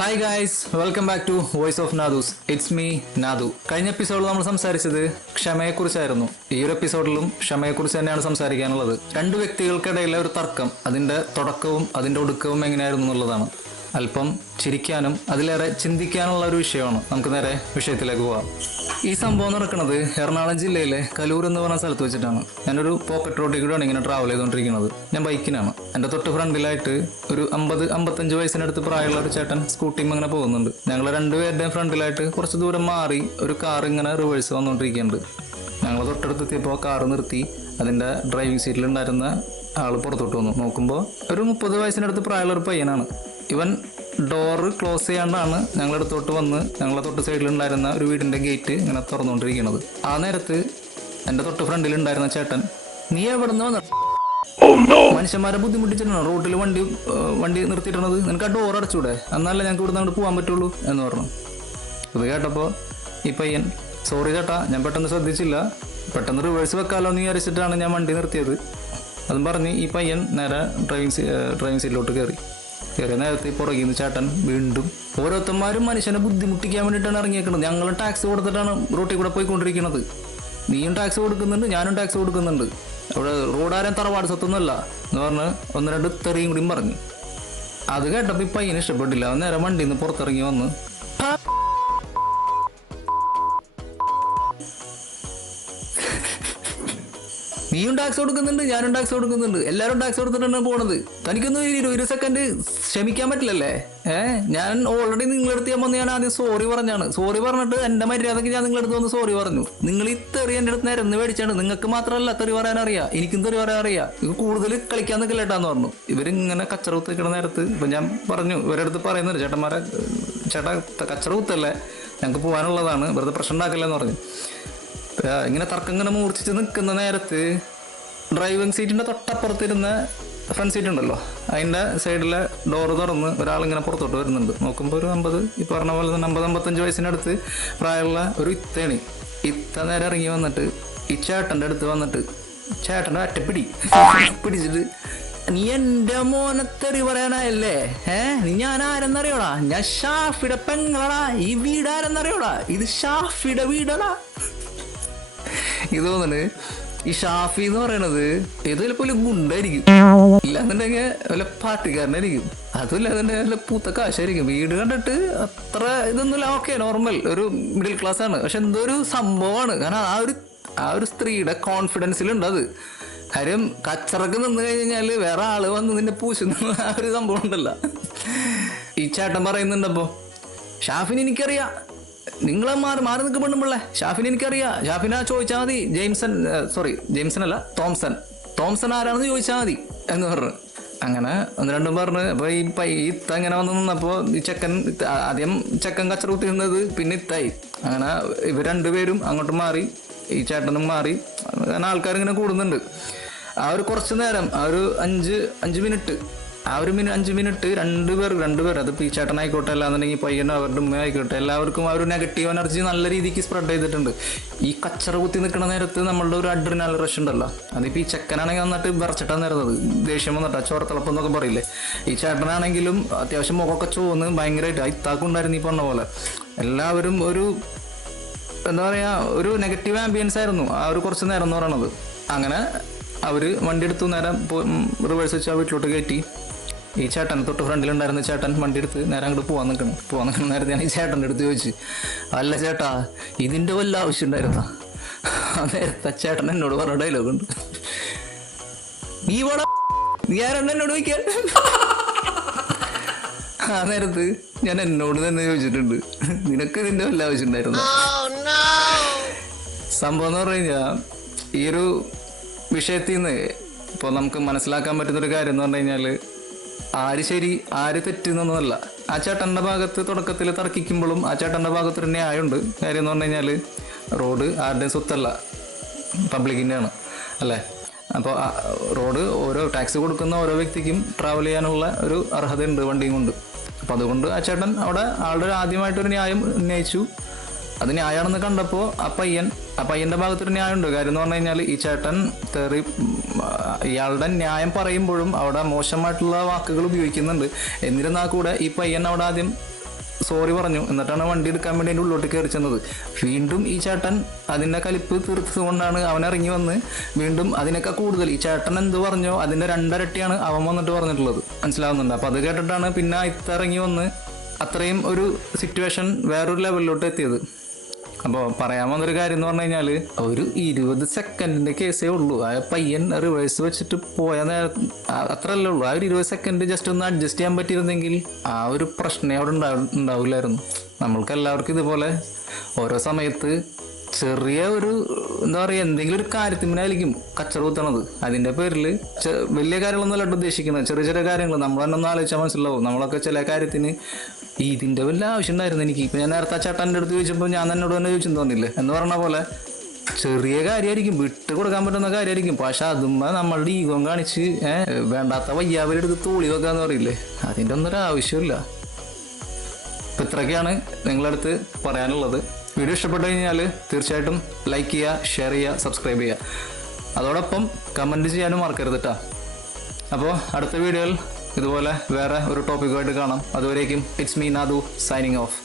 Hi guys welcome back to voice of Nadus it's me Nadu കഴിഞ്ഞ എപ്പിസോഡിൽ നമ്മൾ സംസാരിച്ചത് ക്ഷമയെക്കുറിച്ചായിരുന്നു. ഈ ഒരു എപ്പിസോഡിലും ക്ഷമയെക്കുറിച്ച് തന്നെയാണ് സംസാരിക്കാനുള്ളത്. രണ്ട് വ്യക്തികൾക്കിടയിലെ ഒരു തർക്കം അതിന്റെ തുടക്കവും അതിന്റെ ഒടുക്കവും എങ്ങനെയായിരുന്നു എന്നുള്ളതാണ്. അല്പം ചിരിക്കാനും അതിലേറെ ചിന്തിക്കാനുള്ള ഒരു വിഷയമാണ്. നമുക്ക് നേരെ വിഷയത്തിലേക്ക് പോവാം. ഈ സംഭവം നടക്കുന്നത് എറണാകുളം ജില്ലയിലെ കലൂർ എന്ന് പറഞ്ഞ സ്ഥലത്ത് വെച്ചിട്ടാണ്. ഞാനൊരു പോക്കറ്റ് റോഡിൽ കൂടെയാണ് ഇങ്ങനെ ട്രാവൽ ചെയ്തുകൊണ്ടിരിക്കുന്നത്. ഞാൻ ബൈക്കിനാണ് എന്റെ തൊട്ട് ഫ്രണ്ടിലായിട്ട് ഒരു അമ്പത് അമ്പത്തഞ്ച് വയസ്സിനടുത്ത് പ്രായമുള്ള ഒരു ചേട്ടൻ സ്കൂട്ടിയും അങ്ങനെ പോകുന്നുണ്ട്. ഞങ്ങൾ രണ്ടുപേരുടെയും ഫ്രണ്ടിലായിട്ട് കുറച്ച് ദൂരം മാറി ഒരു കാർ ഇങ്ങനെ റിവേഴ്സ് വന്നുകൊണ്ടിരിക്കുന്നുണ്ട് ഞങ്ങൾ തൊട്ടടുത്തെത്തിയപ്പോൾ കാർ നിർത്തി. അതിന്റെ ഡ്രൈവിംഗ് സീറ്റിലുണ്ടായിരുന്ന ആൾ പുറത്തോട്ട് വന്നു. നോക്കുമ്പോൾ ഒരു മുപ്പത് വയസ്സിനടുത്ത് പ്രായമുള്ള ഒരു പയ്യനാണ്. ഇവൻ ഡോറ് ക്ലോസ് ചെയ്യാണ്ടാണ് ഞങ്ങളടുത്തോട്ട് വന്ന് ഞങ്ങളെ തൊട്ട് സൈഡിലുണ്ടായിരുന്ന ഒരു വീടിന്റെ ഗേറ്റ് ഇങ്ങനെ തുറന്നുകൊണ്ടിരിക്കുന്നത് ആ നേരത്ത് എന്റെ തൊട്ട് ഫ്രണ്ടിലുണ്ടായിരുന്ന ചേട്ടൻ നീ എവിടെ നിന്ന് വന്ന മനുഷ്യന്മാരെ ബുദ്ധിമുട്ടിച്ചിട്ടാണ്? റോട്ടിൽ വണ്ടി വണ്ടി നിർത്തിയിട്ടത് നിനക്ക് ആ ഡോർ അടച്ചൂടെ? എന്നാലേ ഞങ്ങൾക്ക് ഇവിടെ നിന്ന് പോകാൻ പറ്റുള്ളൂ എന്ന് പറഞ്ഞു. ഇത് കേട്ടപ്പോൾ ഈ പയ്യൻ സോറി ചേട്ടാ ഞാൻ പെട്ടെന്ന് ശ്രദ്ധിച്ചില്ല. പെട്ടെന്ന് റിവേഴ്സ് വെക്കാലോ എന്ന് വിചാരിച്ചിട്ടാണ് ഞാൻ വണ്ടി നിർത്തിയത്. അതും പറഞ്ഞ് ഈ പയ്യൻ നേരെ ഡ്രൈവിംഗ് ഡ്രൈവിംഗ് സീറ്റിലോട്ട് കയറി കയറിയ നേരത്തെ പുറകിൽ നിന്ന് ചേട്ടൻ വീണ്ടും ഓരോരുത്തന്മാരും മനുഷ്യനെ ബുദ്ധിമുട്ടിക്കാൻ വേണ്ടിയിട്ടാണ് ഇറങ്ങിയേക്കുന്നത് ഞങ്ങളും ടാക്സ് കൊടുത്തിട്ടാണ് റോട്ടിൽ കൂടെ പോയിക്കൊണ്ടിരിക്കുന്നത് നീയും ടാക്സ് കൊടുക്കുന്നുണ്ട് ഞാനും ടാക്സ് കൊടുക്കുന്നുണ്ട്. അവിടെ റോഡാരം തറവാട് സ്വത്തൊന്നുമല്ല എന്ന് പറഞ്ഞ് ഒന്ന് രണ്ട് തെറിയും കൂടിയും പറഞ്ഞു. അത് കേട്ടപ്പോൾ ഈ അതിന് ഇഷ്ടപ്പെട്ടില്ല. നേരെ വണ്ടിയിൽ നിന്ന് പുറത്തിറങ്ങി വന്ന് നീയും ടാക്സ് കൊടുക്കുന്നുണ്ട് ഞാനും ടാക്സ് കൊടുക്കുന്നുണ്ട്. എല്ലാവരും ടാക്സ് കൊടുത്തിട്ടാണ് പോണത്. തനിക്കൊന്നും ഒരു ഇരുപത് സെക്കൻഡ് ക്ഷമിക്കാൻ പറ്റില്ലല്ലേ? ഏ? ഞാൻ ഓൾറെഡി നിങ്ങളെടുത്ത് ഞാൻ വന്ന് ഞാൻ ആദ്യം സോറി പറഞ്ഞാണ്. സോറി പറഞ്ഞിട്ട് എന്റെ മര്യാദയ്ക്ക് ഞാൻ നിങ്ങളെടുത്ത് വന്ന് സോറി പറഞ്ഞു. നിങ്ങൾ ഈ തെറി എന്റെ അടുത്ത് നിരന്ന് മേടിച്ചാണ്. നിങ്ങൾക്ക് മാത്രമല്ല തെറി പറയാൻ അറിയാം. എനിക്കും തെറി പറയാൻ അറിയാം. ഇത് കൂടുതൽ കളിക്കാൻ നിൽക്കില്ലേട്ടാന്ന് പറഞ്ഞു. ഇവരിങ്ങനെ കച്ചറ കുത്തിക്കുന്ന നേരത്ത് ഇപ്പൊ ഞാൻ പറഞ്ഞു ഇവരടുത്ത് പറയുന്നുണ്ട് ചേട്ടന്മാരെ ചേട്ടാ കച്ചറ കുത്തല്ലേ? ഞങ്ങൾക്ക് പോകാനുള്ളതാണ്. വെറുതെ പ്രശ്നം ഉണ്ടാക്കില്ലെന്ന് പറഞ്ഞു. ഇങ്ങനെ തർക്കം ഇങ്ങനെ മൂർച്ഛിച്ച് നിൽക്കുന്ന നേരത്ത് ഡ്രൈവിംഗ് സീറ്റിന്റെ തൊട്ടപ്പുറത്തിരുന്ന ഫ്രണ്ട് സീറ്റ് ഉണ്ടല്ലോ. അതിന്റെ സൈഡിലെ ഡോറ് തുറന്ന് ഒരാളിങ്ങനെ പുറത്തോട്ട് വരുന്നുണ്ട്. നോക്കുമ്പോൾ ഒരു അമ്പത് ഈ പറഞ്ഞ പോലെ തന്നെ അമ്പത് അമ്പത്തഞ്ച് വയസ്സിനടുത്ത് പ്രായമുള്ള ഒരു ഇത്തേണി. ഇത്ത നേരെ ഇറങ്ങി വന്നിട്ട് ഈ ചേട്ടന്റെ അടുത്ത് വന്നിട്ട് ചേട്ടന്റെ അറ്റപ്പിടി പിടിച്ചിട്ട് നീ എന്റെ മോനത്തെറി പറയാനായല്ലേ? ഏ നീ ഞാൻ ആരെന്നറിയോടാ ഞാൻ ഷാഫിയുടെ പെങ്ങളടാ. ഈ വീടാരെന്നറിയോടാ? ഇത് ഷാഫിയുടെ വീടടാ. ഇത് തോന്നുന്നു ഈ ഷാഫി എന്ന് പറയണത് ഏതോ ചിലപ്പോ ഒരു ഗുണ്ടായിരിക്കും. ഇല്ലാന്നുണ്ടെങ്കിൽ വല്ല പാർട്ടിക്കാരനായിരിക്കും അതുമില്ല ഇല്ലാതെ വല്ല പൂത്ത കാശായിരിക്കും. വീട് കണ്ടിട്ട് അത്ര ഇതൊന്നുമില്ല. ഓക്കെ നോർമൽ ഒരു മിഡിൽ ക്ലാസ് ആണ്. പക്ഷെ എന്തോ ഒരു സംഭവമാണ്. കാരണം ആ ഒരു ആ ഒരു സ്ത്രീയുടെ കോൺഫിഡൻസിലുണ്ട് അത്. കാര്യം കച്ചറക്ക് നിന്ന് കഴിഞ്ഞാൽ വേറെ ആൾ വന്ന് നിന്നെ പൂശുന്ന ആ ഒരു സംഭവം ഉണ്ടല്ലോ. ഈ ചേട്ടൻ പറയുന്നുണ്ടപ്പോ ഷാഫിന് എനിക്കറിയാം. നിങ്ങളെ മാറി മാറി നിൽക്ക് പെണ്ണുമ്പിള്ളേ ഷാഫിനെ എനിക്കറിയാം. ഷാഫിനെ ചോദിച്ചാൽ മതി. ജെയിംസൺ സോറി ജെയിംസൺ അല്ല തോംസൺ. തോംസൺ ആരാണെന്ന് ചോദിച്ചാൽ മതി എന്ന് പറഞ്ഞു. അങ്ങനെ ഒന്ന് രണ്ടും പറഞ്ഞു. അപ്പൊ ഈ പൈ ഇത്ത ഇങ്ങനെ വന്ന് നിന്നപ്പോ ഈ ചെക്കൻ ആദ്യം ചെക്കൻ കച്ചറ കുത്തി നിന്നത് പിന്നെ ഇത്തായി. അങ്ങനെ ഇവർ രണ്ടുപേരും അങ്ങോട്ട് മാറി ഈ ചേട്ടനും മാറി. അങ്ങനെ ആൾക്കാർ ഇങ്ങനെ കൂടുന്നുണ്ട്. ആ ഒരു കുറച്ച് നേരം ആ ഒരു അഞ്ച് അഞ്ച് മിനിറ്റ് ആ ഒരു മിനിറ്റ് അഞ്ച് മിനിറ്റ് രണ്ട് പേർ രണ്ട് പേർ. അത് ഈ ചേട്ടനായിക്കോട്ടെ അല്ലാന്നുണ്ടെങ്കിൽ പയ്യനോ അവരുടെ ഉമ്മ ആയിക്കോട്ടെ. എല്ലാവർക്കും ആ ഒരു നെഗറ്റീവ് എനർജി നല്ല രീതിക്ക് സ്പ്രെഡ് ചെയ്തിട്ടുണ്ട്. ഈ കച്ചറ കുത്തി നിൽക്കുന്ന നേരത്ത് നമ്മളുടെ ഒരു അഡ്രിനാൽ റഷ് ഉണ്ടല്ലോ. അതിപ്പോൾ ഈ ചെക്കനാണെങ്കിൽ വന്നിട്ട് വിറച്ചിട്ടാണ് നേരുന്നത് ദേഷ്യം വന്നിട്ട് ചോരത്തിളപ്പം എന്നൊക്കെ പറയില്ലേ. ഈ ചേട്ടനാണെങ്കിലും അത്യാവശ്യം മുഖമൊക്കെ ചോന്ന് ഭയങ്കരമായിട്ട് ഇത്താക്കുണ്ടായിരുന്നു ഈ പറഞ്ഞ പോലെ. എല്ലാവരും ഒരു എന്താ പറയുക ഒരു നെഗറ്റീവ് ആംബിയൻസ് ആയിരുന്നു ആ ഒരു കുറച്ച് നേരം എന്ന് പറയണത്. അങ്ങനെ അവർ വണ്ടി എടുത്തു നേരം റിവേഴ്സ് വെച്ച് ആ വീട്ടിലോട്ട് കയറ്റി. ഈ ചേട്ടൻ തൊട്ട് ഫ്രണ്ടിലുണ്ടായിരുന്ന ചേട്ടൻ വണ്ടി എടുത്ത് നേരെ അങ്ങോട്ട് പോവാൻ നിൽക്കണം. പോവാൻ നിൽക്കുന്ന നേരത്തെ ഞാൻ ഈ ചേട്ടന്റെ അടുത്ത് ചോദിച്ചു അല്ല ചേട്ടാ ഇതിന്റെ വല്ല ആവശ്യം ഉണ്ടായിരുന്ന? അതെ ചേട്ടൻ എന്നോട് പറഞ്ഞ ഡയലോഗ് ഉണ്ട്. ഈ വട നീ ആരാണ് എന്നോട് ചോദിക്കാൻ ആ നേരത്ത് ഞാൻ എന്നോട് തന്നെ ചോദിച്ചിട്ടുണ്ട്. നിനക്ക് ഇതിന്റെ വല്ല ആവശ്യം ഉണ്ടായിരുന്നു? സംഭവം എന്ന് പറഞ്ഞു കഴിഞ്ഞാൽ ഈ ഒരു വിഷയത്തിൽ നിന്ന് ഇപ്പോൾ നമുക്ക് മനസ്സിലാക്കാൻ പറ്റുന്നൊരു കാര്യം എന്ന് പറഞ്ഞു കഴിഞ്ഞാൽ ആര് ശരി ആര് തെറ്റെന്നൊന്നുമല്ല ആ ചേട്ടന്റെ ഭാഗത്ത് തുടക്കത്തിൽ തർക്കിക്കുമ്പോഴും ആ ചേട്ടന്റെ ഭാഗത്ത് തന്നെ ആയുണ്ട് കാര്യം എന്ന് പറഞ്ഞു കഴിഞ്ഞാൽ റോഡ് ആരുടെയും സ്വത്തല്ല. പബ്ലിക്കിന്റെയാണ് അല്ലേ? അപ്പോൾ റോഡ് ഓരോ ടാക്സ് കൊടുക്കുന്ന ഓരോ വ്യക്തിക്കും ട്രാവൽ ചെയ്യാനുള്ള ഒരു അർഹതയുണ്ട് വണ്ടിയും കൊണ്ട്. അപ്പോൾ അതുകൊണ്ട് ആ ചേട്ടൻ അവിടെ ആളുടെ ആദ്യമായിട്ടൊരു ന്യായം ഉന്നയിച്ചു. അത് ന്യായമാണെന്ന് കണ്ടപ്പോൾ ആ പയ്യൻ ആ പയ്യന്റെ ഭാഗത്തൊരു ന്യായമുണ്ട്. കാര്യം എന്ന് പറഞ്ഞു കഴിഞ്ഞാൽ ഈ ചേട്ടൻ ആ, ഇയാളുടെ ന്യായം പറയുമ്പോഴും അവിടെ മോശമായിട്ടുള്ള വാക്കുകൾ ഉപയോഗിക്കുന്നുണ്ട്. എന്നിരുന്നാൽ കൂടെ ഈ പയ്യൻ അവിടെ ആദ്യം സോറി പറഞ്ഞു. എന്നിട്ടാണ് വണ്ടി എടുക്കാൻ വേണ്ടി അതിന്റെ ഉള്ളോട്ട് കയറി ചെന്നത്. വീണ്ടും ഈ ചേട്ടൻ അതിന്റെ കലിപ്പ് തീർത്തുകൊണ്ടാണ് അവൻ ഇറങ്ങി വന്ന്. വീണ്ടും അതിനൊക്കെ കൂടുതൽ. ഈ ചേട്ടൻ എന്ത് പറഞ്ഞോ അതിന്റെ രണ്ടരട്ടിയാണ് അവൻ വന്നിട്ട് പറഞ്ഞിട്ടുള്ളത്. മനസ്സിലാവുന്നുണ്ട്. അപ്പോൾ അത് കേട്ടിട്ടാണ് പിന്നെ ഇത്ത ഇറങ്ങി വന്ന് അത്രയും ഒരു സിറ്റുവേഷൻ വേറൊരു ലെവലിലോട്ട് എത്തിയത്. അപ്പോൾ പറയാൻ വന്നൊരു കാര്യം എന്ന് പറഞ്ഞു കഴിഞ്ഞാൽ ഒരു ഇരുപത് സെക്കൻഡിന്റെ കേസേ ഉള്ളൂ. ആ പയ്യൻ റിവേഴ്സ് വെച്ചിട്ട് പോയ നേരം അത്രല്ലേ ഉള്ളൂ. ആ ഒരു ഇരുപത് സെക്കൻഡ് ജസ്റ്റ് ഒന്ന് അഡ്ജസ്റ്റ് ചെയ്യാൻ പറ്റിയിരുന്നെങ്കിൽ ആ ഒരു പ്രശ്നം അവിടെ ഉണ്ടാവും ഉണ്ടാവില്ലായിരുന്നു. നമ്മൾക്ക് എല്ലാവർക്കും ഇതുപോലെ ഓരോ സമയത്ത് ചെറിയ ഒരു എന്താ പറയുക എന്തെങ്കിലും ഒരു കാര്യത്തിനായിരിക്കും കച്ചറ കുത്തണത്. അതിന്റെ പേരിൽ വലിയ കാര്യങ്ങളൊന്നും അല്ല ഉദ്ദേശിക്കുന്നത്. ചെറിയ ചെറിയ കാര്യങ്ങൾ നമ്മൾ തന്നെ ഒന്ന് ആലോചിച്ചാൽ മനസ്സിലാവും. നമ്മളൊക്കെ ചില കാര്യത്തിന് ഇതിന്റെ വല്ല ആവശ്യം ഉണ്ടായിരുന്നു എനിക്ക്. ഇപ്പം ഞാൻ നേരത്തെ ആ ചേട്ടന്റെ അടുത്ത് ചോദിച്ചപ്പോൾ ഞാൻ എന്നോട് തന്നെ ചോദിച്ചു തോന്നില്ലേ എന്ന് പറഞ്ഞ പോലെ ചെറിയ കാര്യമായിരിക്കും വിട്ട് കൊടുക്കാൻ പറ്റുന്ന കാര്യമായിരിക്കും പക്ഷെ അതുമ്മ നമ്മളുടെ ഈഗം കാണിച്ച് വേണ്ടാത്ത വയ്യാവരെടുത്ത് തോളി വെക്കാന്ന് പറയില്ലേ? അതിന്റെ ഒന്നും ഒരു ആവശ്യമില്ല അപ്പം ഇത്രയൊക്കെയാണ് നിങ്ങളടുത്ത് പറയാനുള്ളത്. വീഡിയോ ഇഷ്ടപ്പെട്ടു കഴിഞ്ഞാൽ തീർച്ചയായിട്ടും ലൈക്ക് ചെയ്യുക ഷെയർ ചെയ്യുക സബ്സ്ക്രൈബ് ചെയ്യുക. അതോടൊപ്പം കമന്റ് ചെയ്യാനും മറക്കരുത് കേട്ടോ അപ്പോൾ അടുത്ത വീഡിയോയിൽ ഇതുപോലെ വേറെ ഒരു ടോപ്പിക്കുമായിട്ട് കാണാം. അതുവരേക്കും it's me Nadu signing off